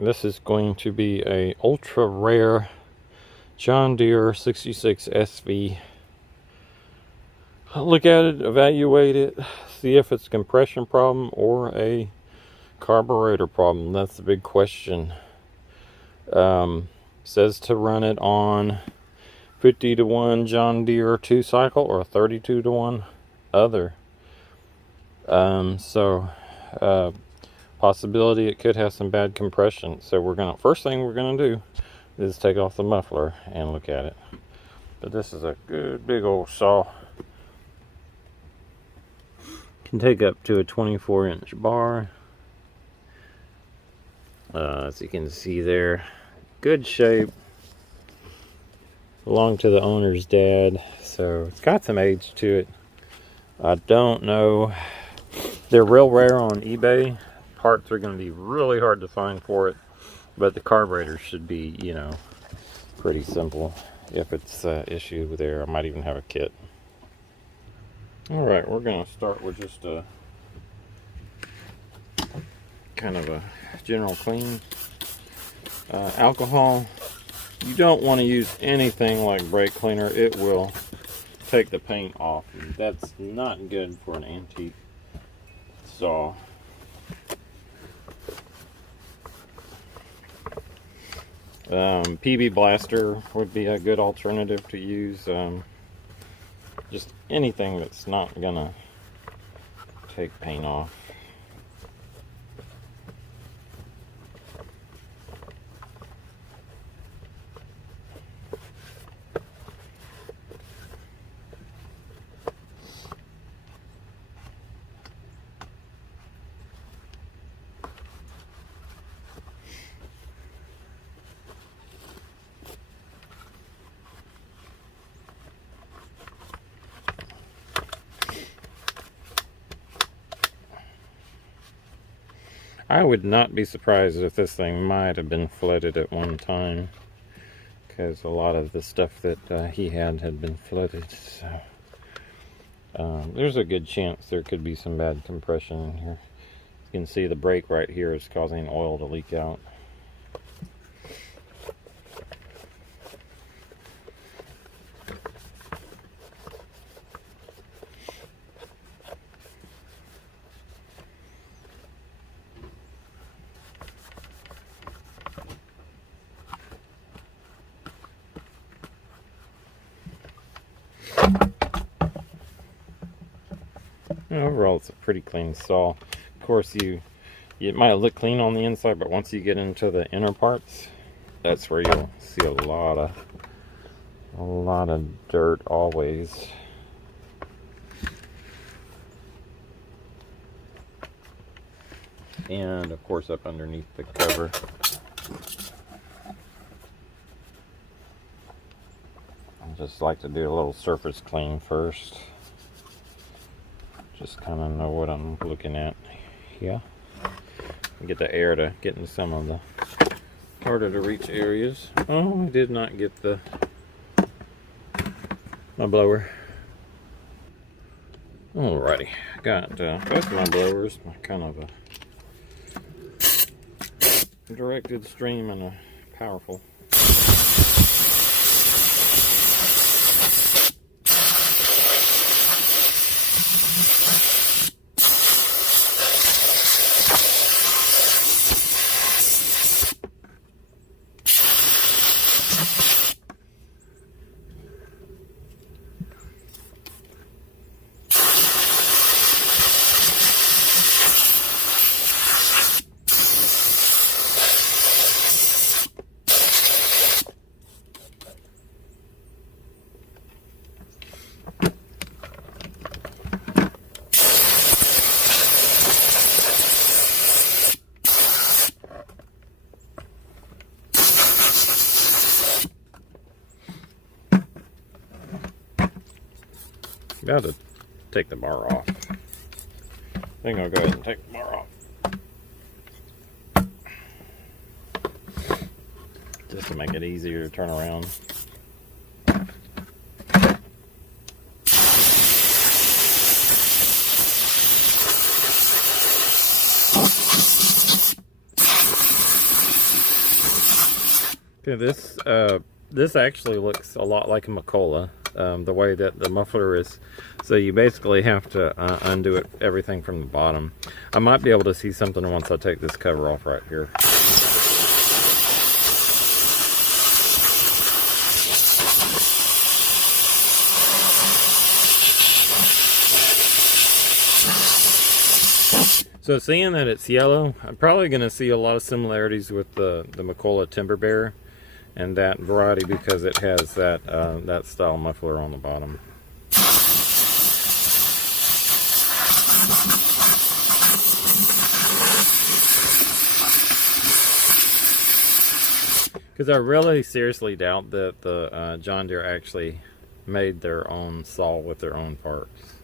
This is going to be a ultra rare John Deere 66 SV. Look at it, evaluate it, see if it's a compression problem or a carburetor problem. That's the big question. Says to run it on 50-to-1 John Deere 2-cycle or 32-to-1 other. Possibility it could have some bad compression. So first thing we're gonna do is take off the muffler and look at it. But this is a good big old saw. Can take up to a 24-inch bar. As you can see there, good shape. Belonged to the owner's dad, so it's got some age to it. I don't know. They're real rare on eBay. Parts are going to be really hard to find for it, but the carburetor should be, pretty simple. If it's an issue there, I might even have a kit. Alright, we're going to start with just a kind of a general clean. Alcohol, you don't want to use anything like brake cleaner. It will take the paint off. That's not good for an antique saw. PB Blaster would be a good alternative to use. Just anything that's not gonna take paint off. I would not be surprised if this thing might have been flooded at one time, because a lot of the stuff that he had been flooded. So there's a good chance there could be some bad compression in here. You can see the brake right here is causing oil to leak out. Overall, it's a pretty clean saw. Of course, it might look clean on the inside, but once you get into the inner parts, that's where you'll see a lot of dirt always. And of course, up underneath the cover. I just like to do a little surface clean first. Just kind of know what I'm looking at here. Get the air to get into some of the harder to reach areas. Oh, I did not get my blower. Alrighty, got both my blowers, kind of a directed stream and a powerful. About to take the bar off. I think I'll go ahead and take the bar off. Just to make it easier to turn around. Okay, this actually looks a lot like a Macola, the way that the muffler is. So you basically have to undo it, everything from the bottom. I might be able to see something once I take this cover off right here. So seeing that it's yellow, I'm probably going to see a lot of similarities with the Macola Timber Bear and that variety because it has that that style muffler on the bottom. Because I really seriously doubt that the John Deere actually made their own saw with their own parts.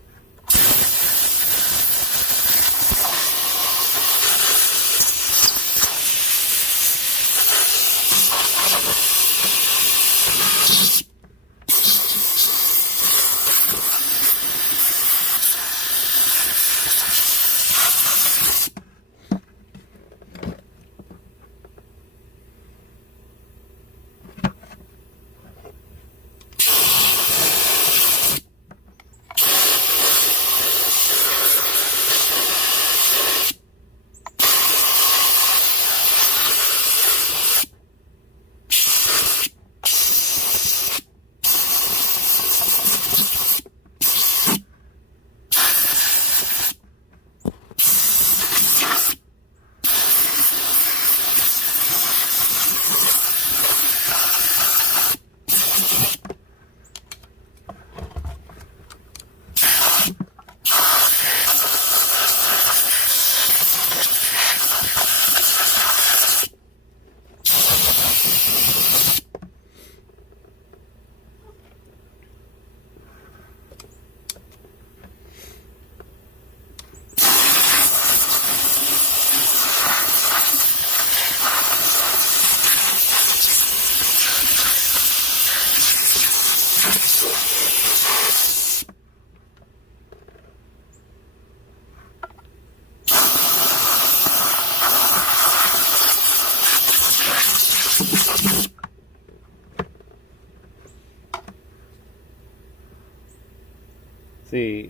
See,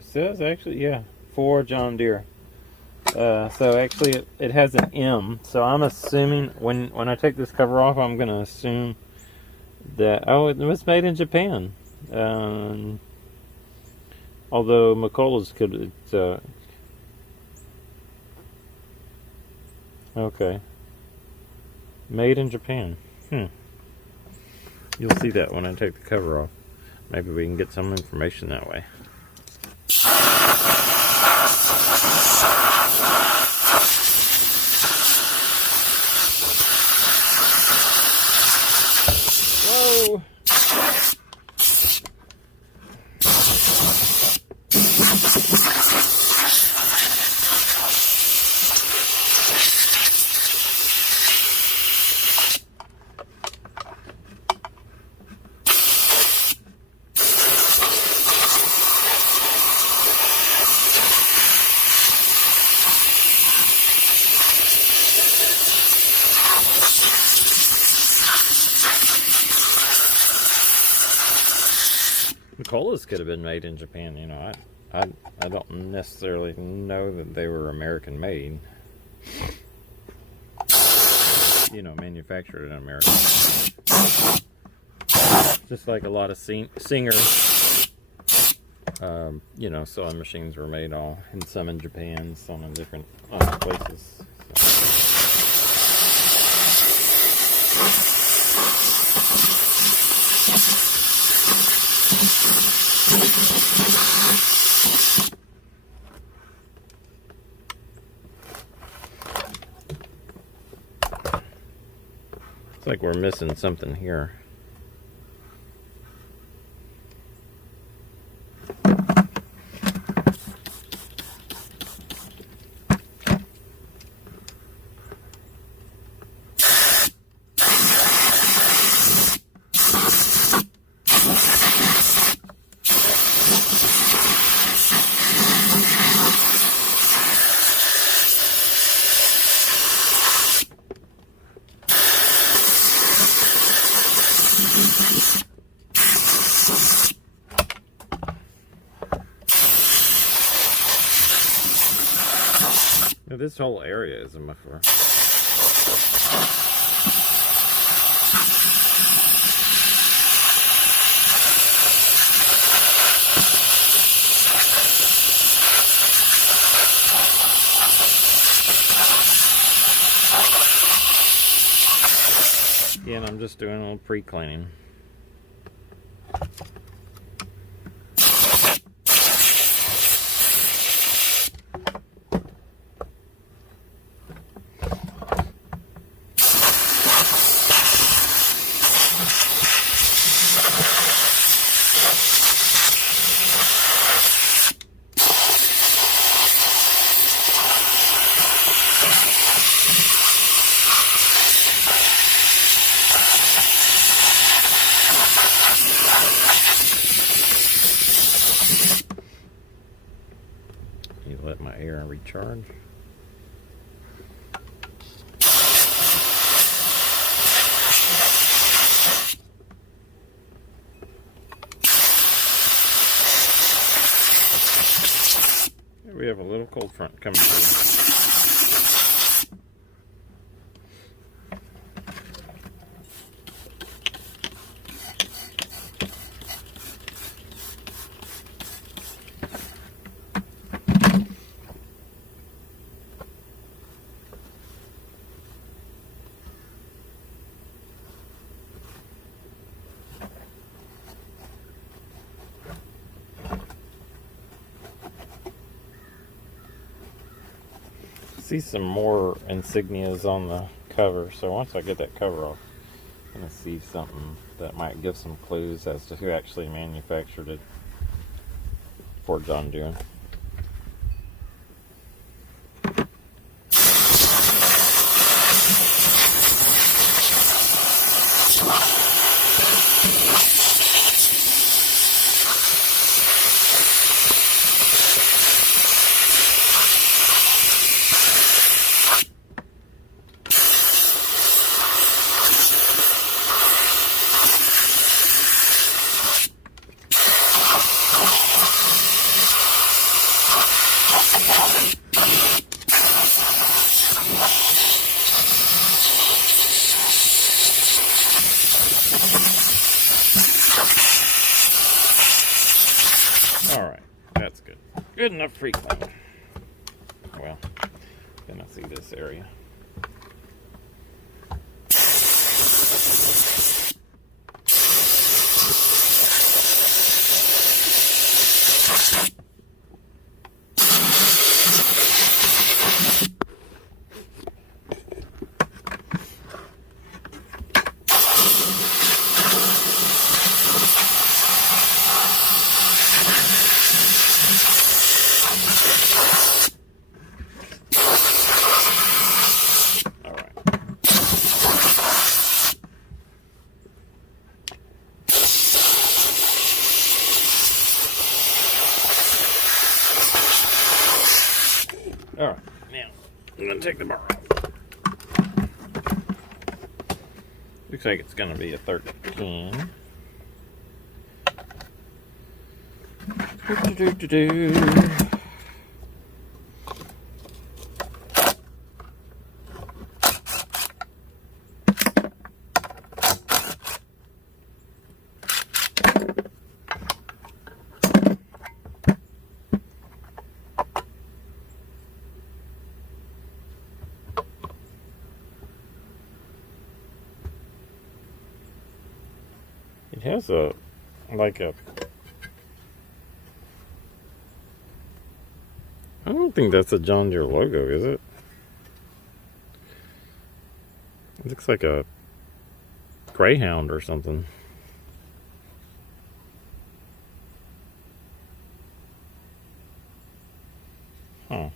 says actually, yeah, for John Deere. So actually it has an M, so I'm assuming when I take this cover off, I'm going to assume that, oh, it was made in Japan. Although Macola's could, okay, made in Japan. You'll see that when I take the cover off. Maybe we can get some information that way. Whoa! Colas could have been made in Japan, you know. I don't necessarily know that they were American made. You know, manufactured in America. Just like a lot of Singer, you know, sewing machines were made all, and some in Japan, some in different places. It's like we're missing something here. This whole area is a muffler. Again, I'm just doing a little pre-cleaning. You let my air recharge. Here we have a little cold front coming through. See some more insignias on the cover, so once I get that cover off, I'm going to see something that might give some clues as to who actually manufactured it for John Deere. Alright, that's good. Good enough pre-clean. Well, then I see this area. Alright, now I'm going to take the bar off. Looks like it's going to be a 13. It has a, like a, I don't think that's a John Deere logo, is it? It looks like a Greyhound or something. Huh.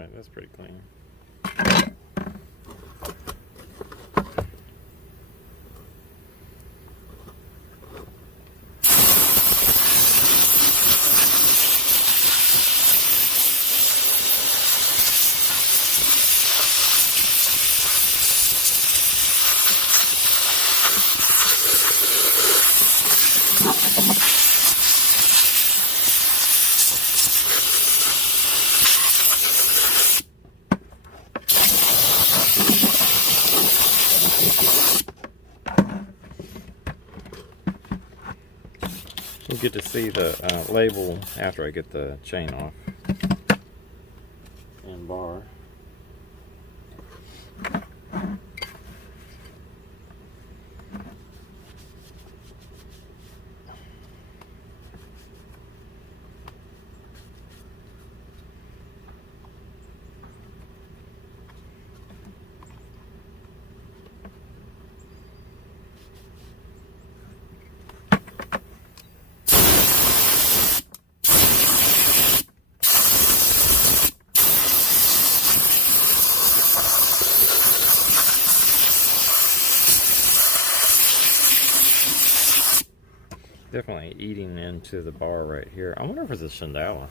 Alright, that's pretty clean. You'll get to see the label after I get the chain off and bar. Definitely eating into the bar right here. I wonder if it's a Chandala.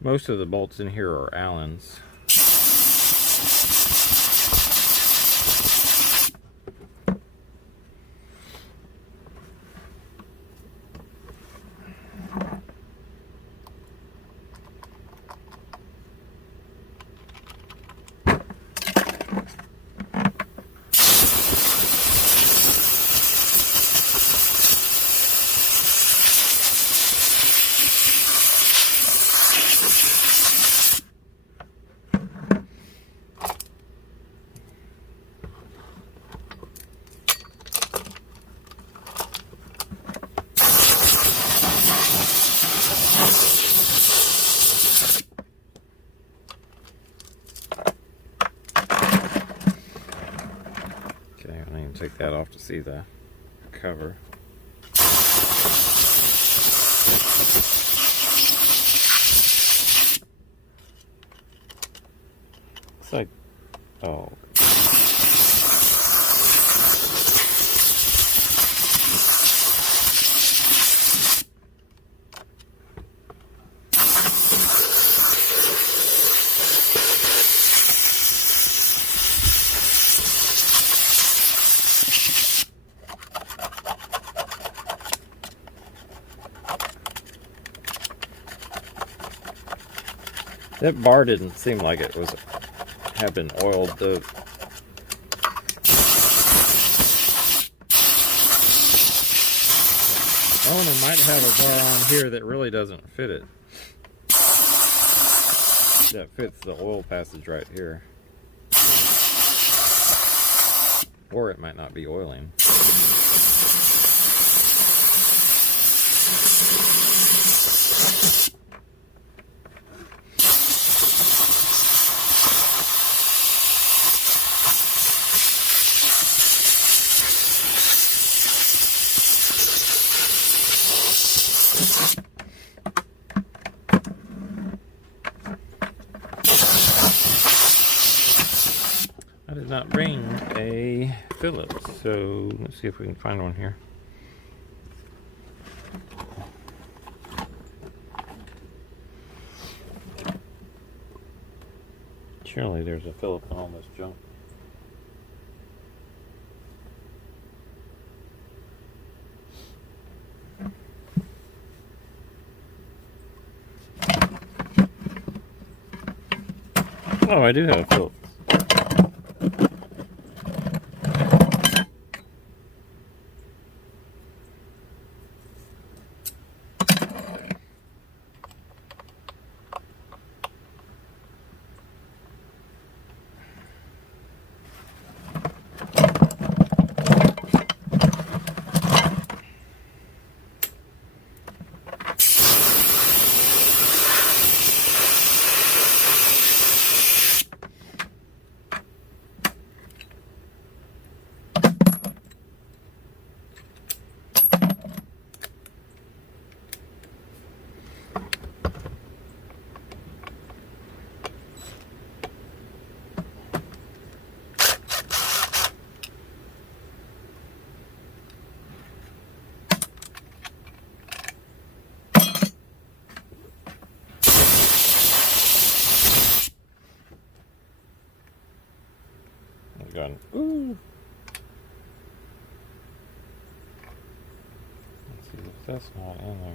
Most of the bolts in here are Allen's. Take that off to see the cover. It's like, oh. That bar didn't seem like it had been oiled. Oh, and it might have a bar on here that really doesn't fit it. That fits the oil passage right here. Or it might not be oiling. I did not bring a Phillips, so let's see if we can find one here. Surely there's a Phillips in all this junk. Oh, I do have a Phillips. Going, ooh. Let's see if that's not in there.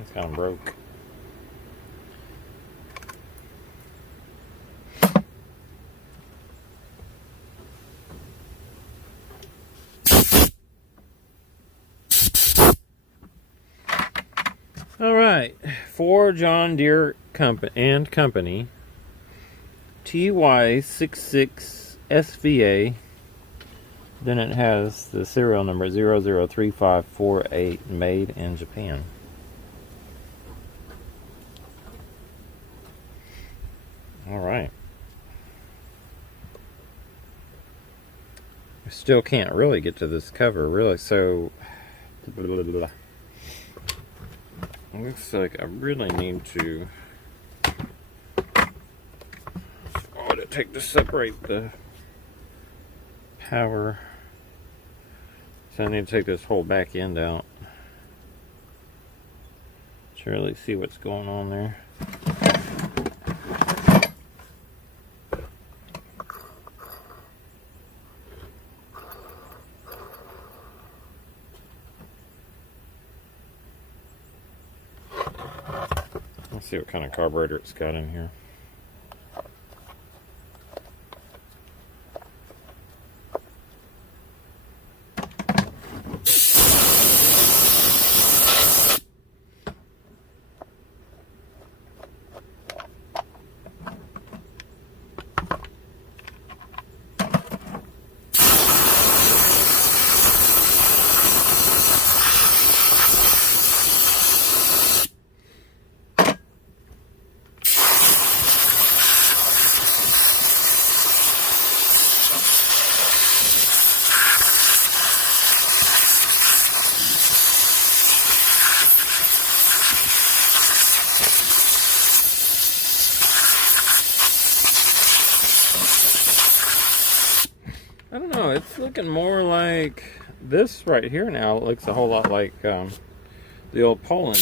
It's kind of broke. All right, for John Deere Company, TY66SVA. Then it has the serial number 003548, made in Japan. All right. I still can't really get to this cover, really, so looks like I really need to take to separate the power. So I need to take this whole back end out to really see what's going on there. Let's see what kind of carburetor it's got in here. I don't know, it's looking more like this right here now. It looks a whole lot like the old Poland.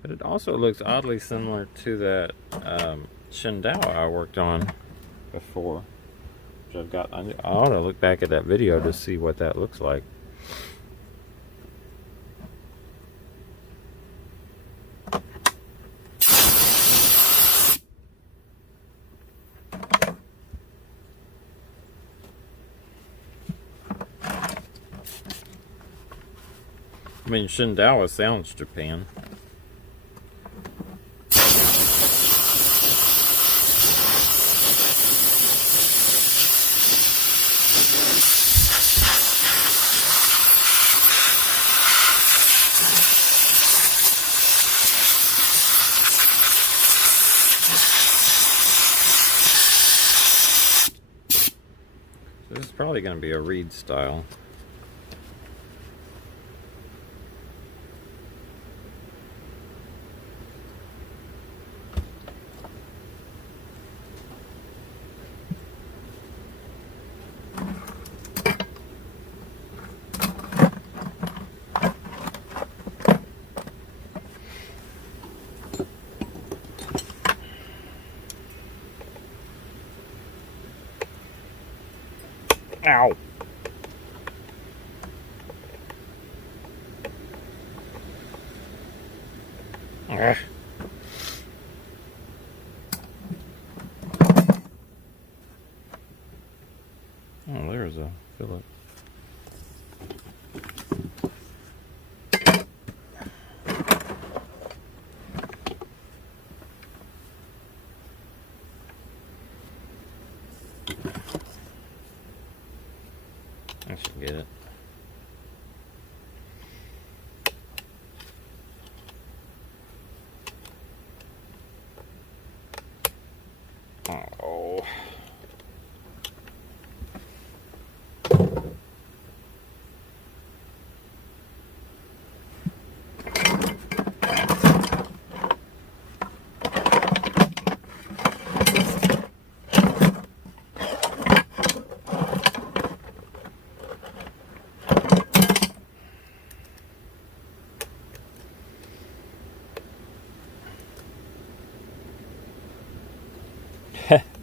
But it also looks oddly similar to that Shindao I worked on before. Which I ought to look back at that video to see what that looks like. I mean, Shindao sounds Japan. So this is probably going to be a reed style. Ow! Ah. Oh, there's a fillet. I should get it.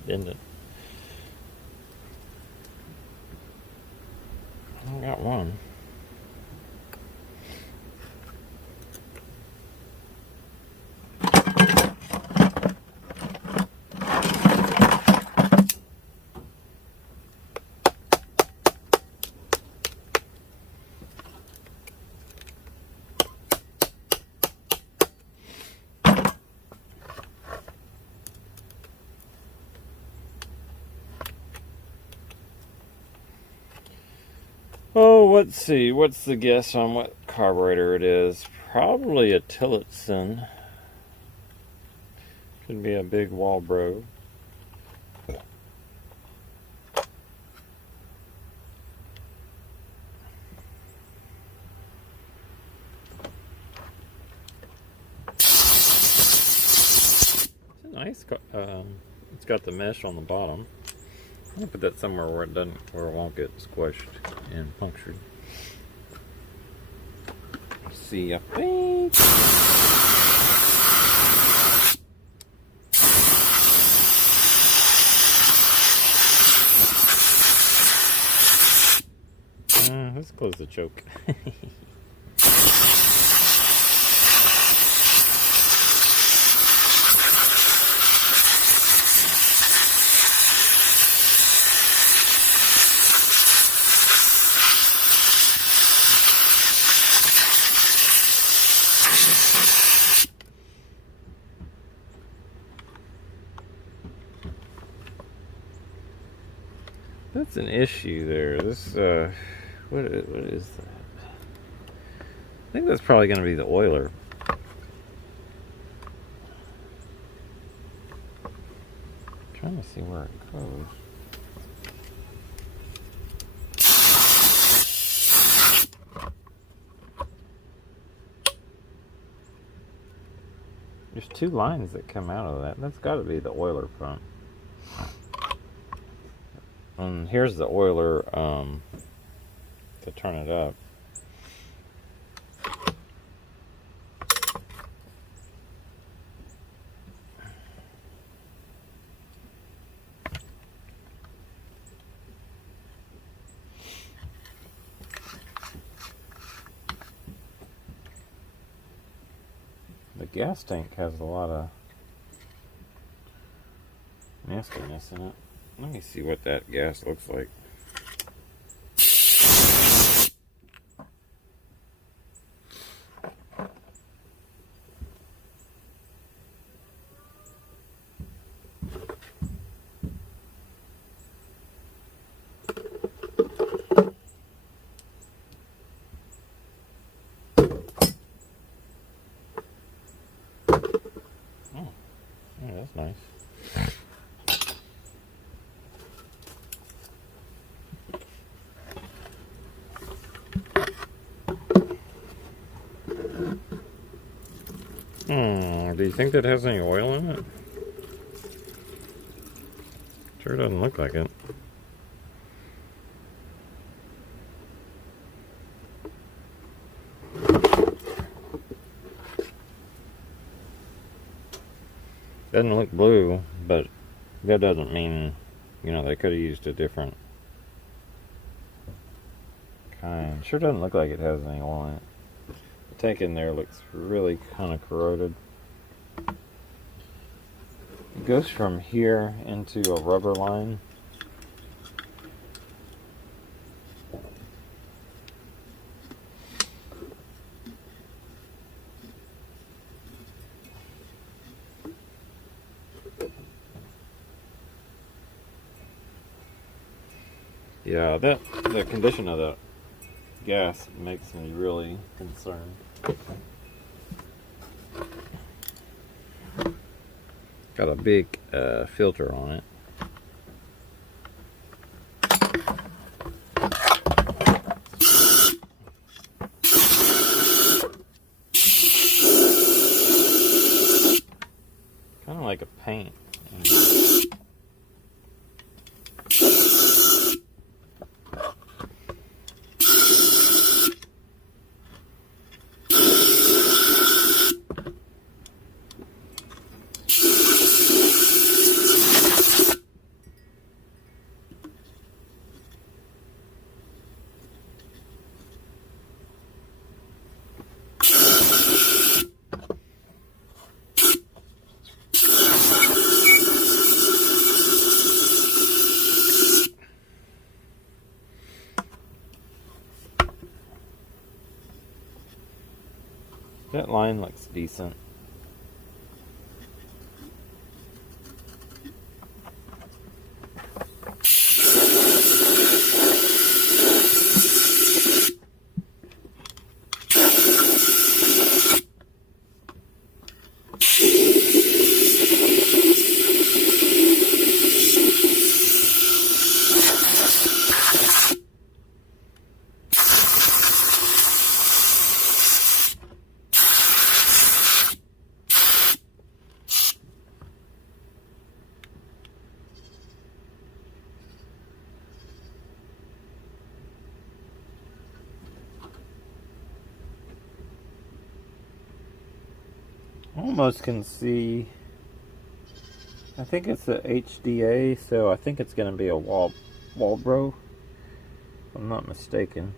didn't it? I got one. Oh, let's see. What's the guess on what carburetor it is? Probably a Tillotson. Could be a big Walbro. It's a nice. It's got the mesh on the bottom. I'm gonna put that somewhere where it won't get squished and punctured. Let's see, I think. Let's close the choke. That's an issue there. This, what is that? I think that's probably going to be the oiler. I'm trying to see where it goes. There's two lines that come out of that. That's got to be the oiler front. And here's the oiler to turn it up. The gas tank has a lot of nastiness in it. Let me see what that gas looks like. Oh, yeah, that's nice. Do you think that has any oil in it? Sure doesn't look like it. Doesn't look blue, but that doesn't mean, you know, they could have used a different kind. Sure doesn't look like it has any oil in it. The tank in there looks really kind of corroded. It goes from here into a rubber line. Yeah, the condition of the gas makes me really concerned. Got a big filter on it. Kind of like a paint. That line looks decent. Almost can see, I think it's a HDA, so I think it's going to be a Waldro, if I'm not mistaken.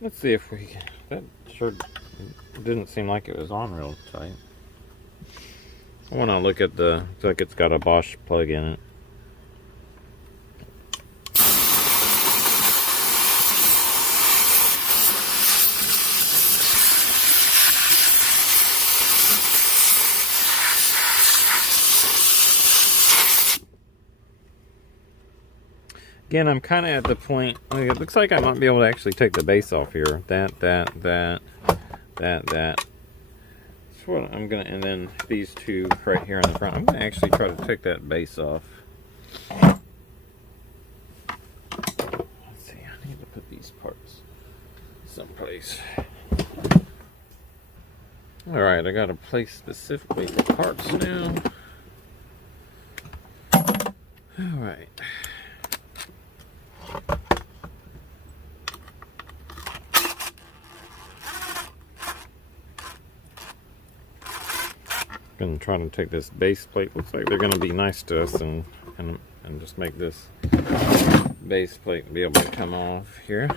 Let's see if we can. That sure didn't seem like it was on real tight. I want to look at the. Looks like it's got a Bosch plug in it. Again, I'm kind of at the point, it looks like I might be able to actually take the base off here. That. That's what I'm going to, and then these two right here in the front. I'm going to actually try to take that base off. Let's see, I need to put these parts someplace. Alright, I got a place specifically for parts now. Alright. Gonna try to take this base plate. Looks like they're gonna be nice to us and just make this base plate be able to come off here.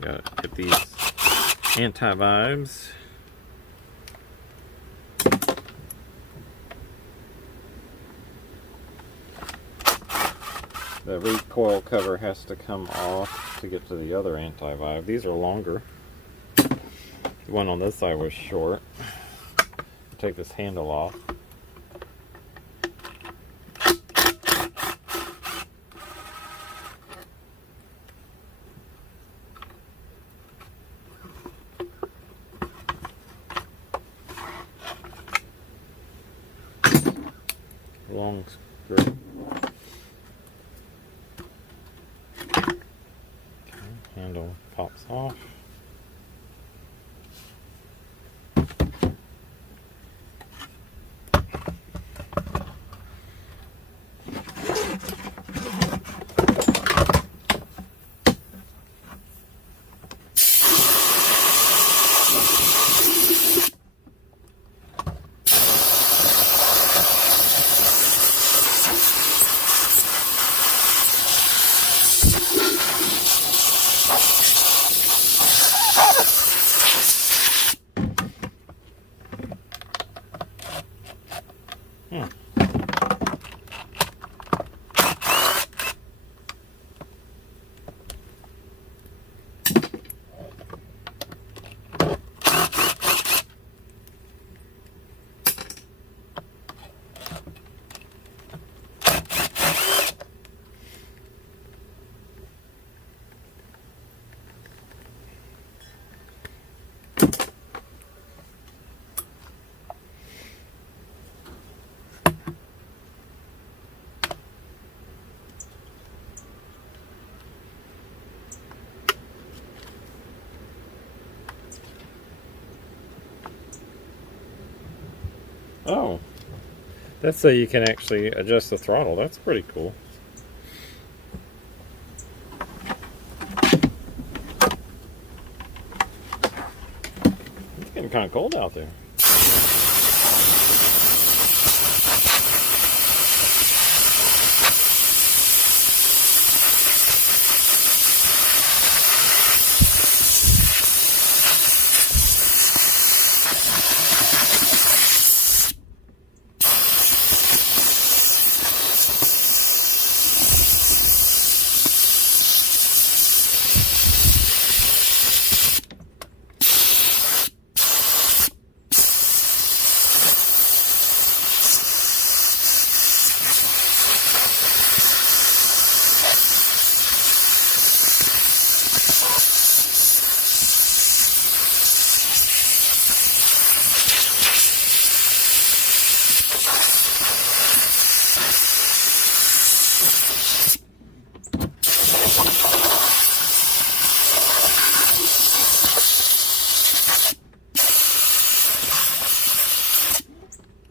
Gotta get these anti-vibes. The recoil cover has to come off to get to the other anti-vibe. These are longer. The one on this side was short. Take this handle off. Long screw. Okay, handle pops off. Oh, that's so you can actually adjust the throttle. That's pretty cool. It's getting kind of cold out there.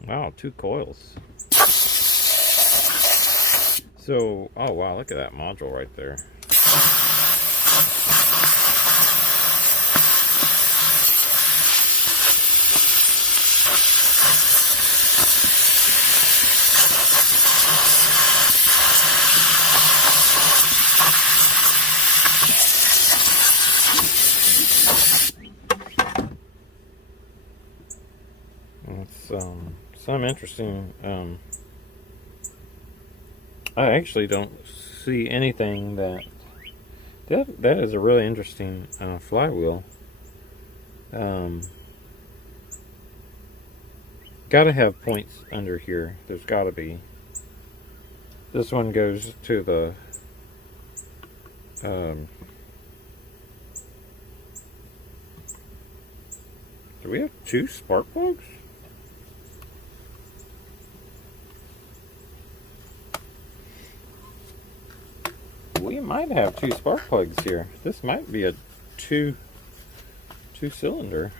Wow, 2 coils. So, oh wow, look at that module right there. It's some interesting. I actually don't see anything that is a really interesting flywheel. Gotta have points under here. There's gotta be. This one goes to the do we have 2 spark plugs? We might have 2 spark plugs here. This might be a two cylinder.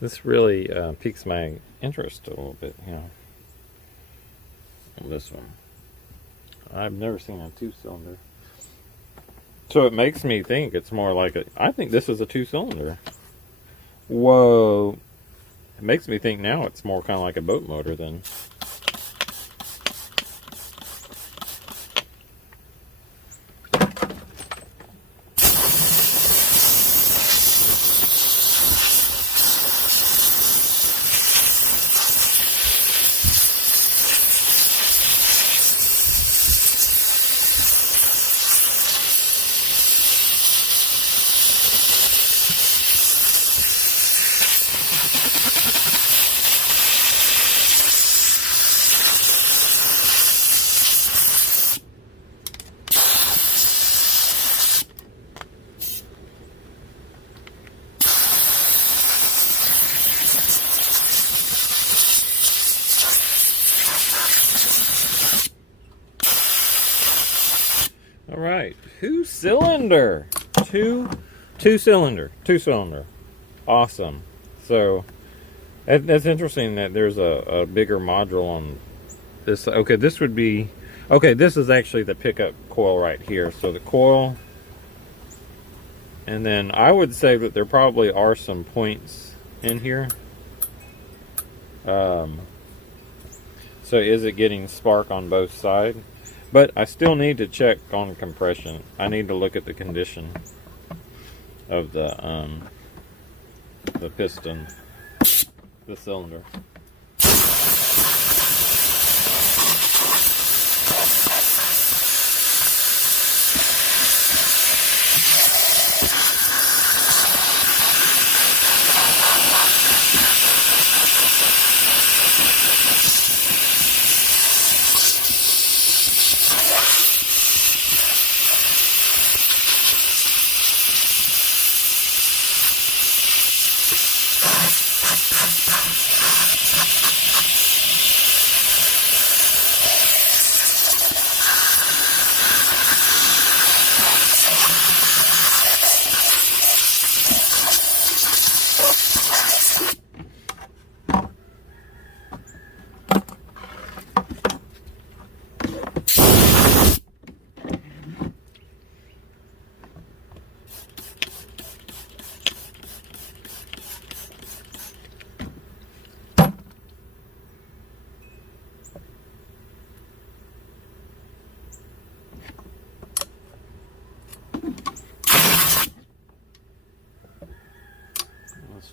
This really piques my interest a little bit, you know. This one. I've never seen a 2-cylinder. So it makes me think it's more like I think this is a 2-cylinder. Whoa. It makes me think now it's more kind of like a boat motor than. All right, 2-cylinder, two cylinder, awesome. So that's interesting that there's a bigger module on this. Okay, this would be okay. This is actually the pickup coil right here. So the coil, and then I would say that there probably are some points in here. So is it getting spark on both sides? But I still need to check on compression. I need to look at the condition of the piston, the cylinder.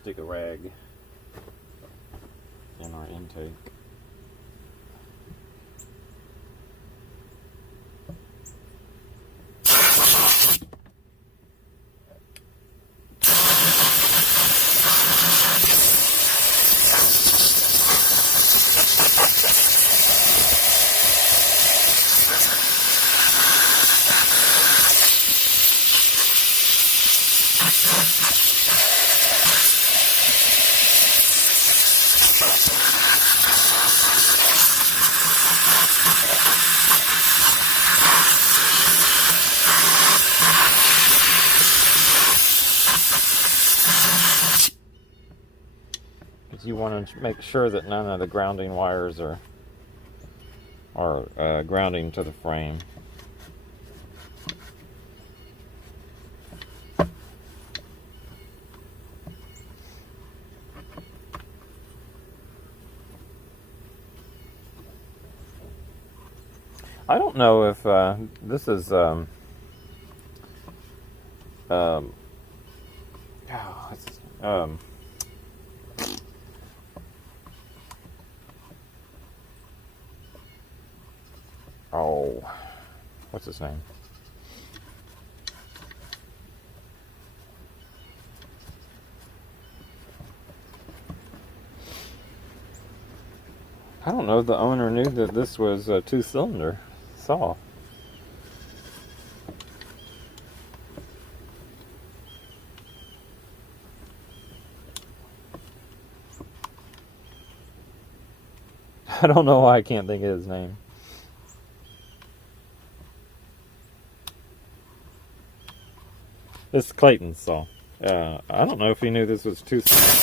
stick a rag in our intake. You want to make sure that none of the grounding wires are grounding to the frame. I don't know if this is what's his name? I don't know if the owner knew that this was a 2-cylinder saw. I don't know why I can't think of his name. This is Clayton's saw. I don't know if he knew this was 2-cylinder.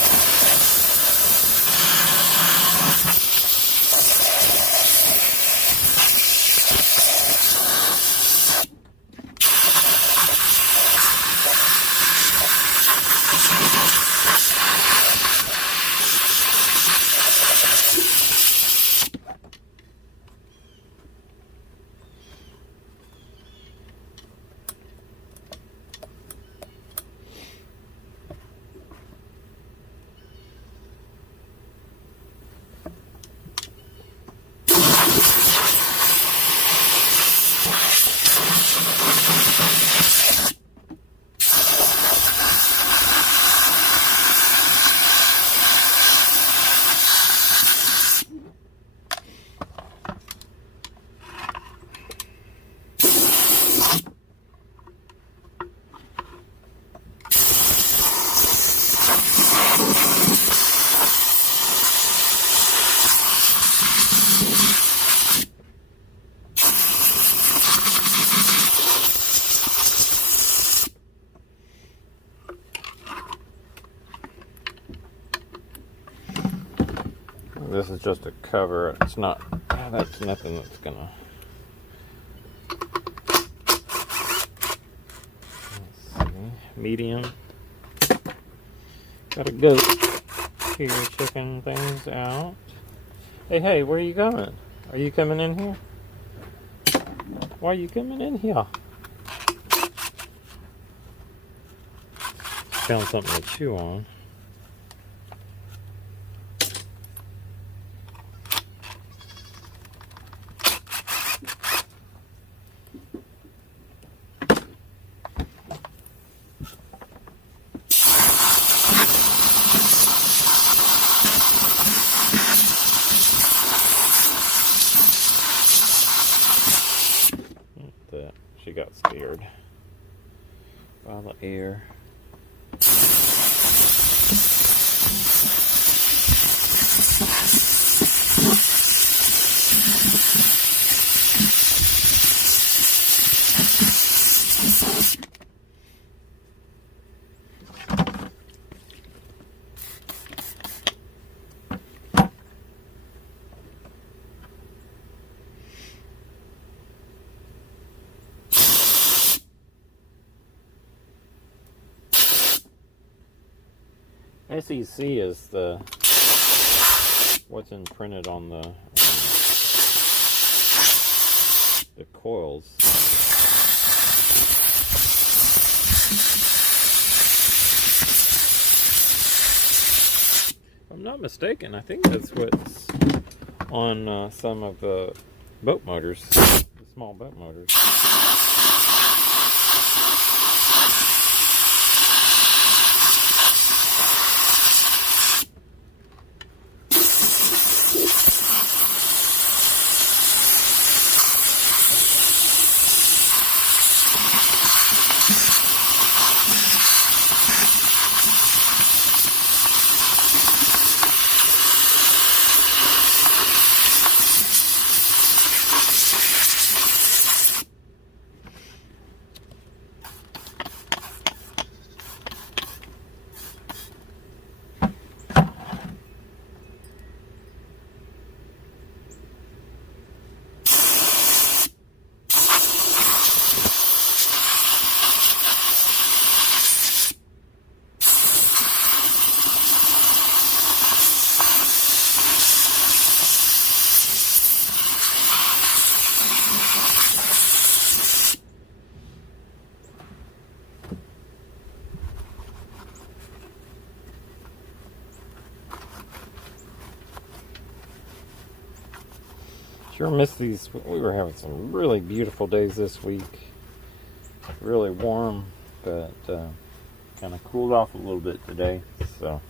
This is just a cover. It's not, that's nothing that's gonna, let's see, medium. Got a goat here checking things out. Hey, where are you going? Are you coming in here? Why are you coming in here? Found something to chew on. She got scared by the air. SEC is what's imprinted on the coils. not mistaken, I think that's what's on some of the boat motors, the small boat motors. Sure miss these. We were having some really beautiful days this week. Really warm, but kind of cooled off a little bit today. So,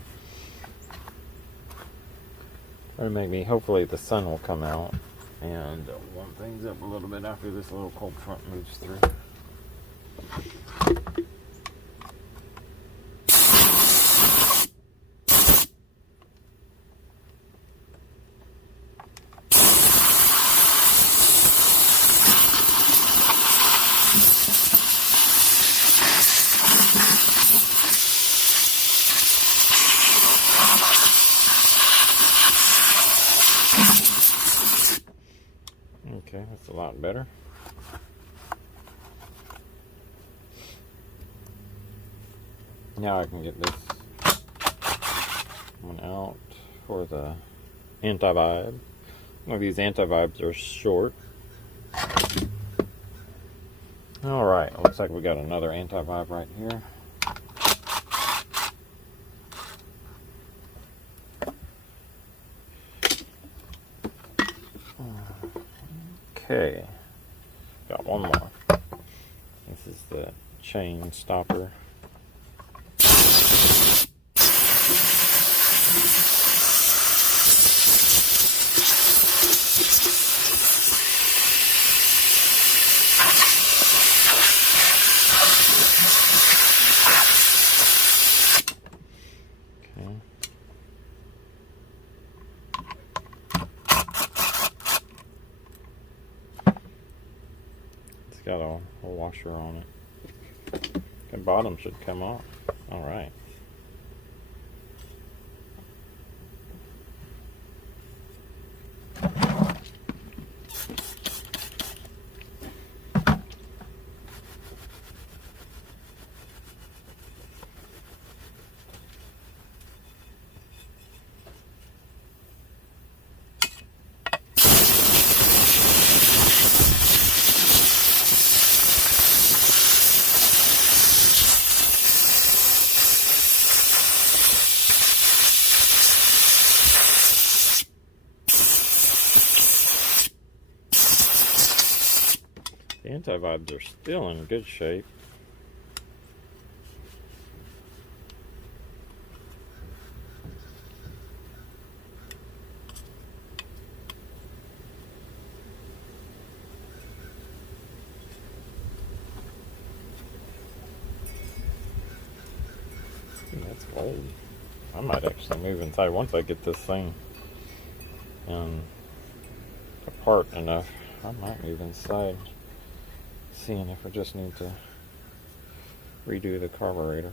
that'll make me. Hopefully, the sun will come out and warm things up a little bit after this little cold front moves through. Okay, that's a lot better. Now I can get this one out for the anti-vibe. One of these anti-vibes are short. Alright, looks like we got another anti-vibe right here. Okay, got one more. This is the chain stopper. Okay. It's got a washer on it. The bottom should come off. All right. The anti-vibes are still in good shape. That's old. I might actually move inside once I get this thing apart enough. I might move inside, seeing if I just need to redo the carburetor.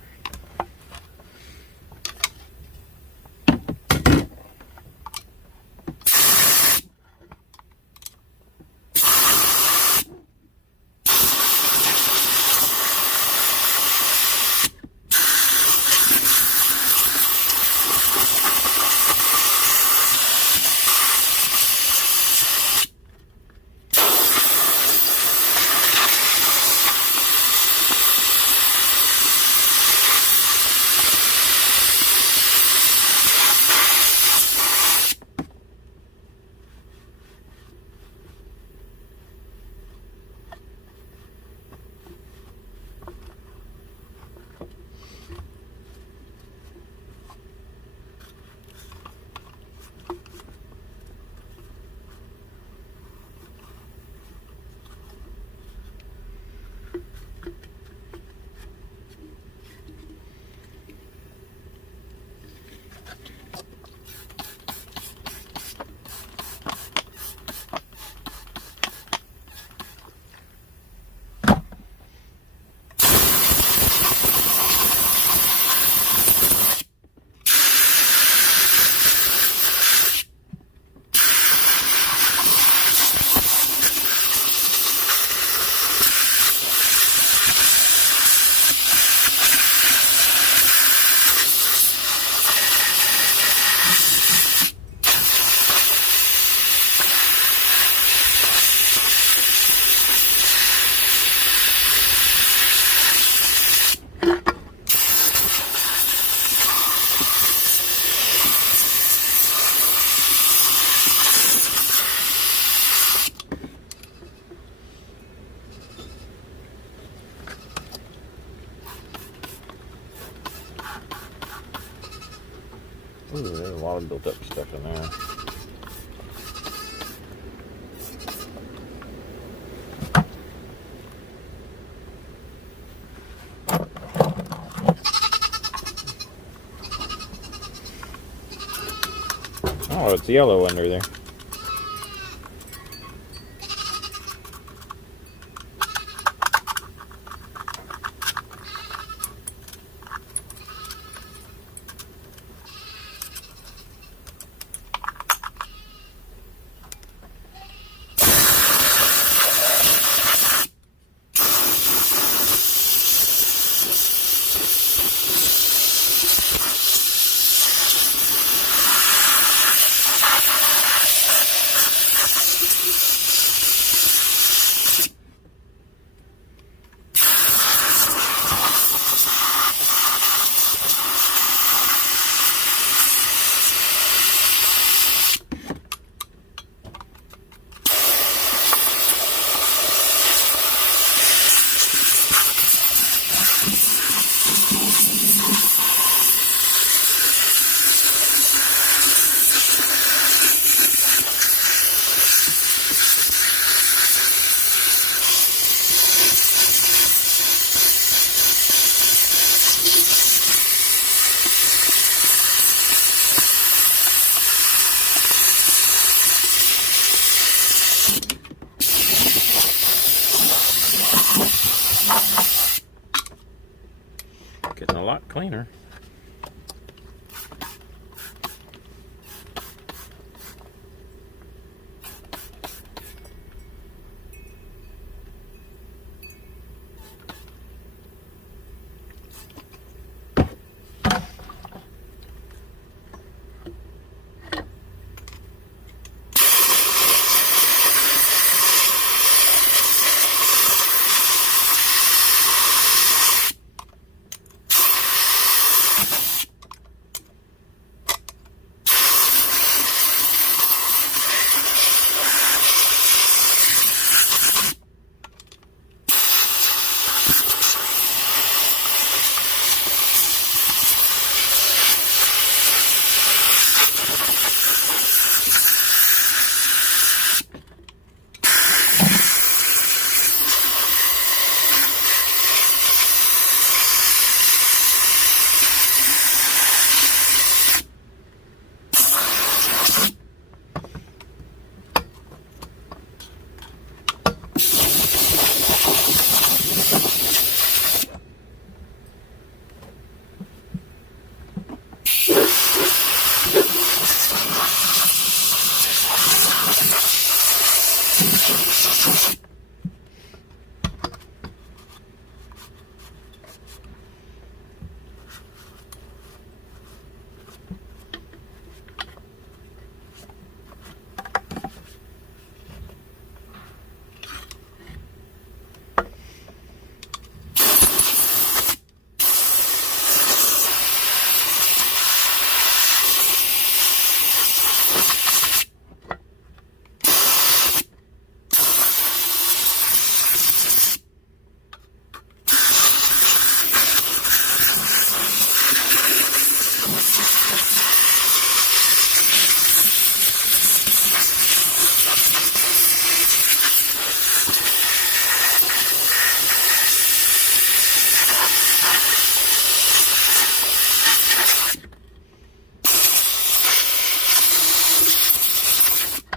Ooh, there's a lot of built up stuff in there. Oh, it's yellow under there. Getting a lot cleaner.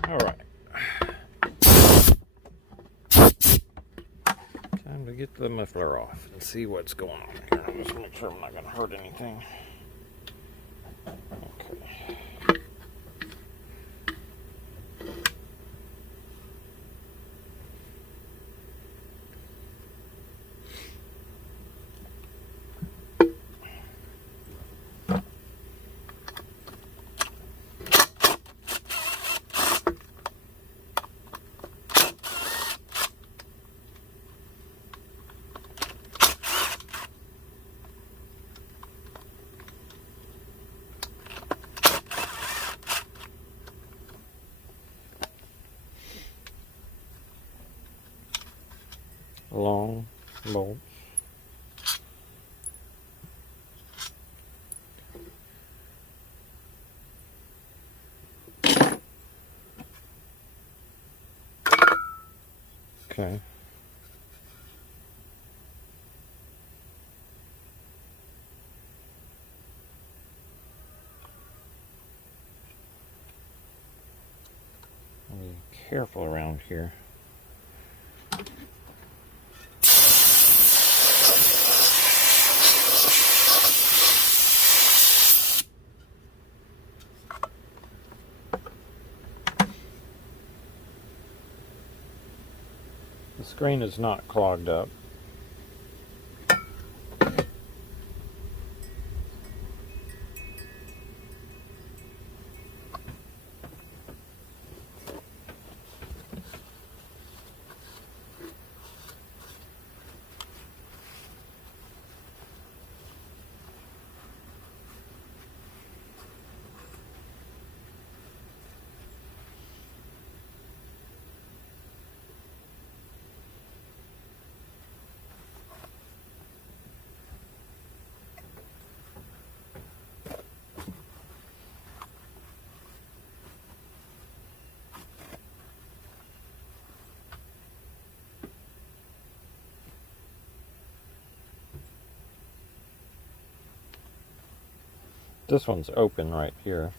All right. Time to get the muffler off and see what's going on here. I'll just make sure I'm not going to hurt anything. Okay. Long bolt. Okay. Be careful around here. The screen is not clogged up. This one's open right here.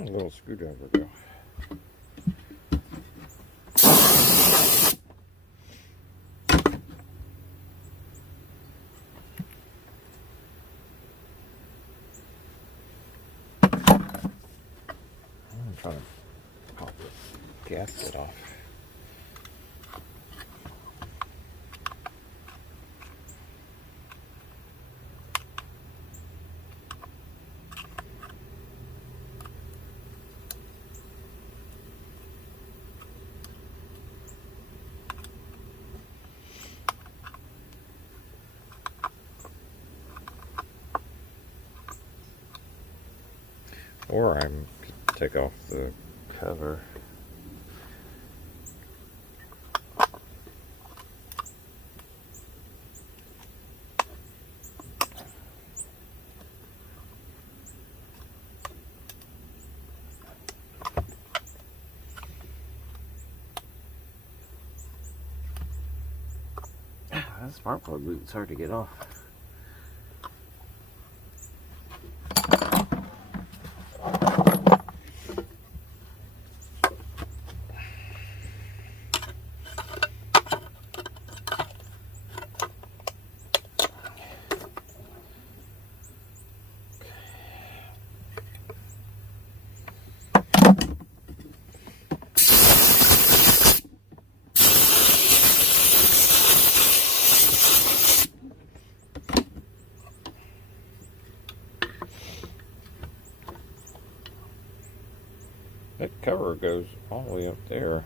A little screwdriver go. I'm trying to pop the gasket off. Or I could take off the cover. That spark plug boot's hard to get off. That cover goes all the way up there.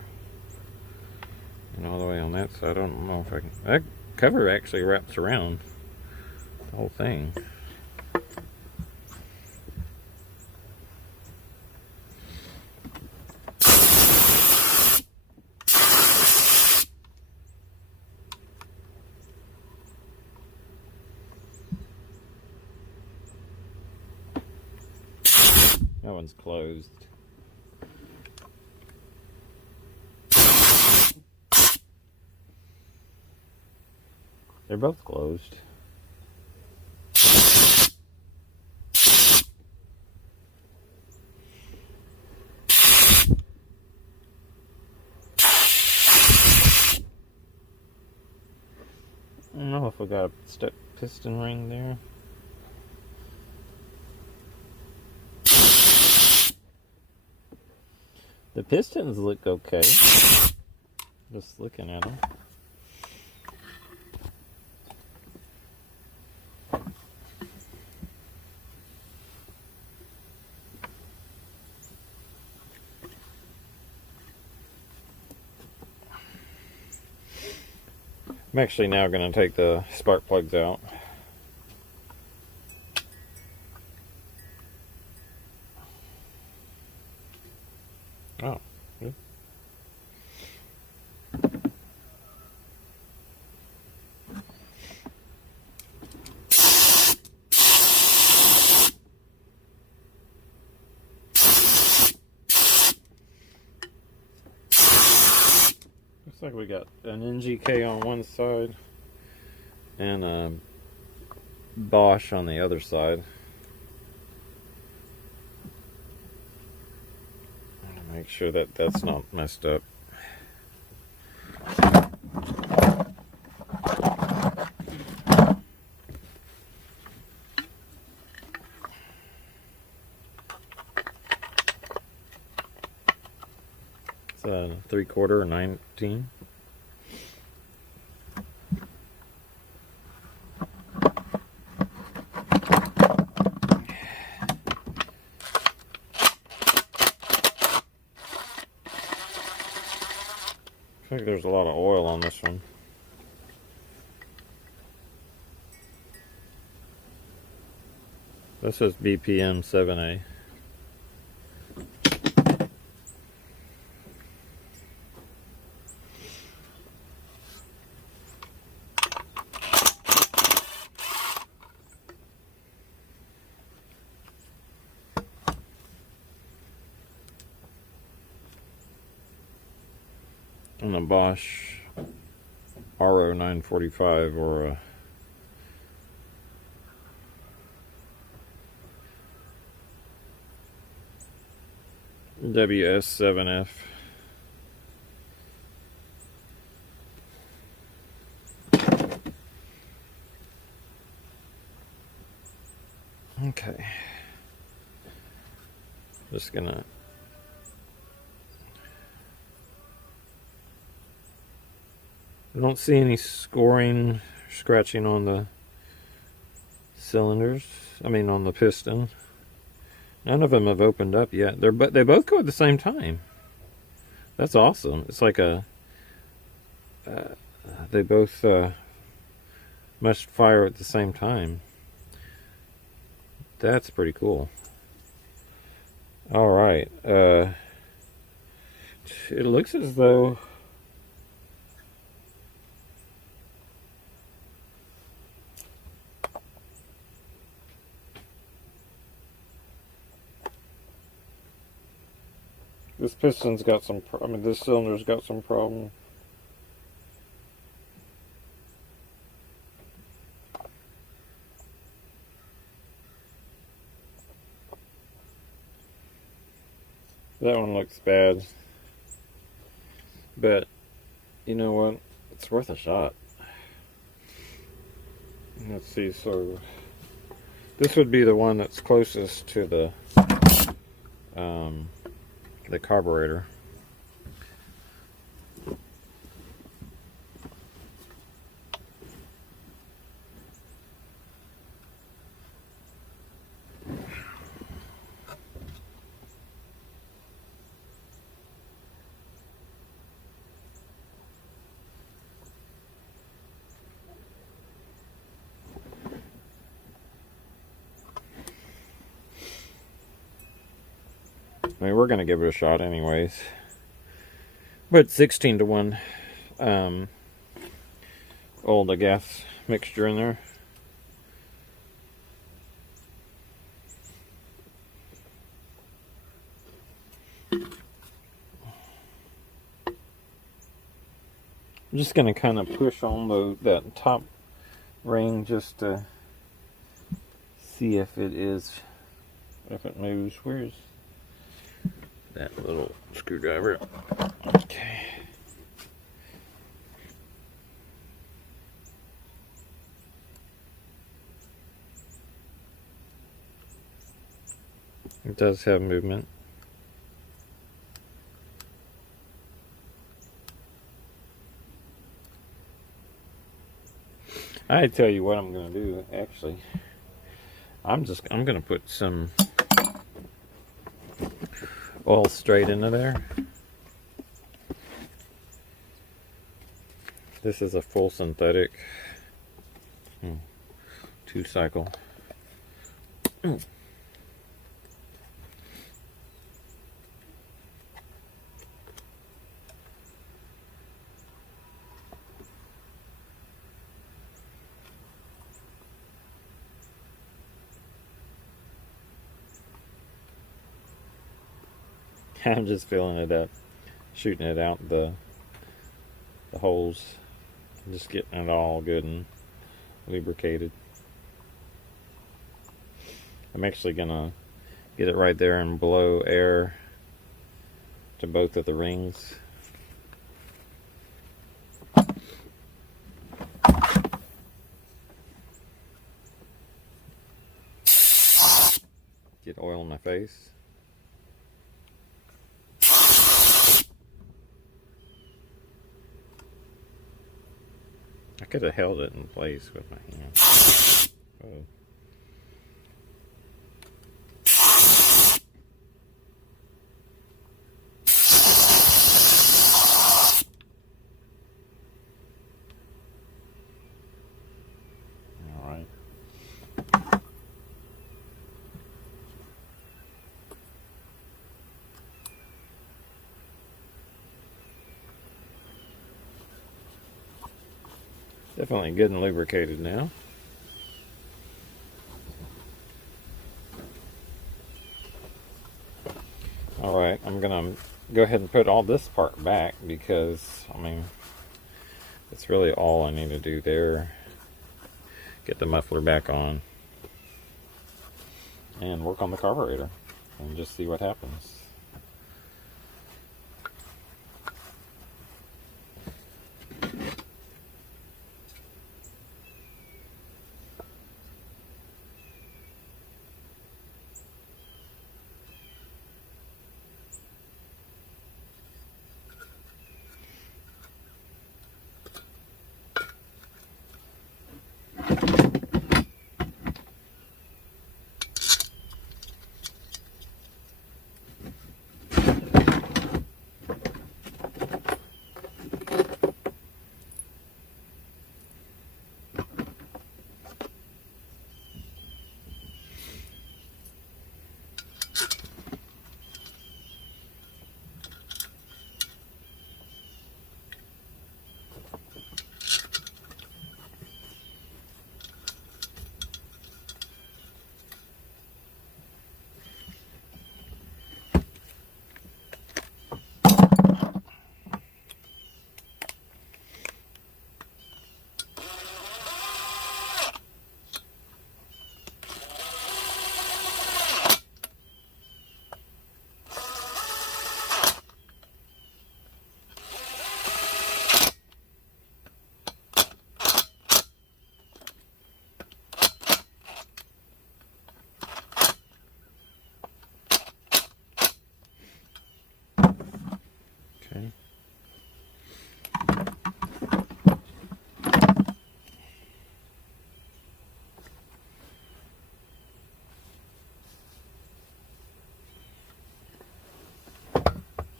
And all the way on that side. I don't know if I can. That cover actually wraps around the whole thing. That one's closed. They're both closed. I don't know if we got a step piston ring there. The pistons look okay. Just looking at them. I'm actually now going to take the spark plugs out. Oh, good. Looks like we got an NGK on one side and a Bosch on the other side. Make sure that that's not messed up. It's a 3/4 19. I think there's a lot of oil on this one. This is BPM 7A. And a Bosch RO 945 or a WS7F. Okay. Just gonna I don't see any scoring, scratching on the cylinders. I mean, on the piston. None of them have opened up yet. They both go at the same time. That's awesome. It's like a they both must fire at the same time. That's pretty cool. All right. It looks as though this piston's got some, this cylinder's got some problem. That one looks bad. But, you know what? It's worth a shot. Let's see, so this would be the one that's closest to the carburetor. I mean, we're going to give it a shot anyways. But 16-to-1 oil to gas mixture in there. I'm just going to kind of push on that top ring just to see if it moves. Where's that little screwdriver? Okay. It does have movement. I tell you what I'm going to do, actually. I'm going to put some oil straight into there. This is a full synthetic 2-cycle. I'm just filling it up, shooting it out the holes, just getting it all good and lubricated. I'm actually gonna get it right there and blow air to both of the rings. Get oil in my face. I could have held it in place with my hand. Oh. All right. Definitely good and lubricated now. Alright, I'm going to go ahead and put all this part back because, I mean, it's really all I need to do there. Get the muffler back on and work on the carburetor and just see what happens. Okay.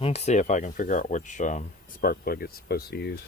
Let's see if I can figure out which spark plug it's supposed to use.